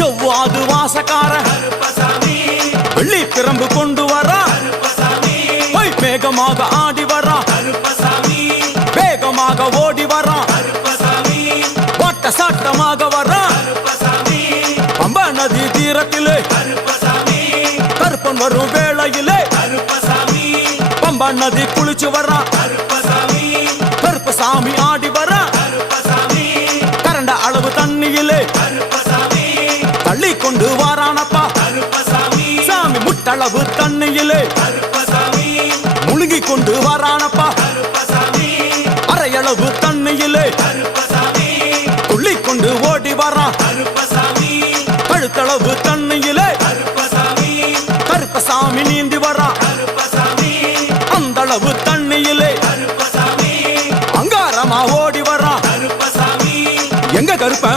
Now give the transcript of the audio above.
செவ்வாது வாசக்கார. வெள்ளி பிரம்பு கொண்டு வரா. பொய் வேகமாக ஆடி வரா. வேகமாக ஓடி வரா. ஓட்ட சாட்டமாக வரா. பம்பா நதி தீரத்திலே. கருப்பன் வரும் வேளையிலே. பம்ப நதி குளிச்சு வரா. கருப்பசாமி ஆடி வரா. கரண்ட அளவு தண்ணியிலே. தள்ளி கொண்டு வாரானப்பா. சாமி முட்டளவு தண்ணியிலே முழுங்கி கொண்டு வாரானப்பா. அரையளவு தண்ணியிலே துள்ளி கொண்டு ஓடி வரா. கழுத்தளவு தண்ணியிலே கருப்பசாமி நீந்தி வரா. அந்தளவு தண்ணியிலே அங்காரமா ஓடி வரா. எங்க கருப்ப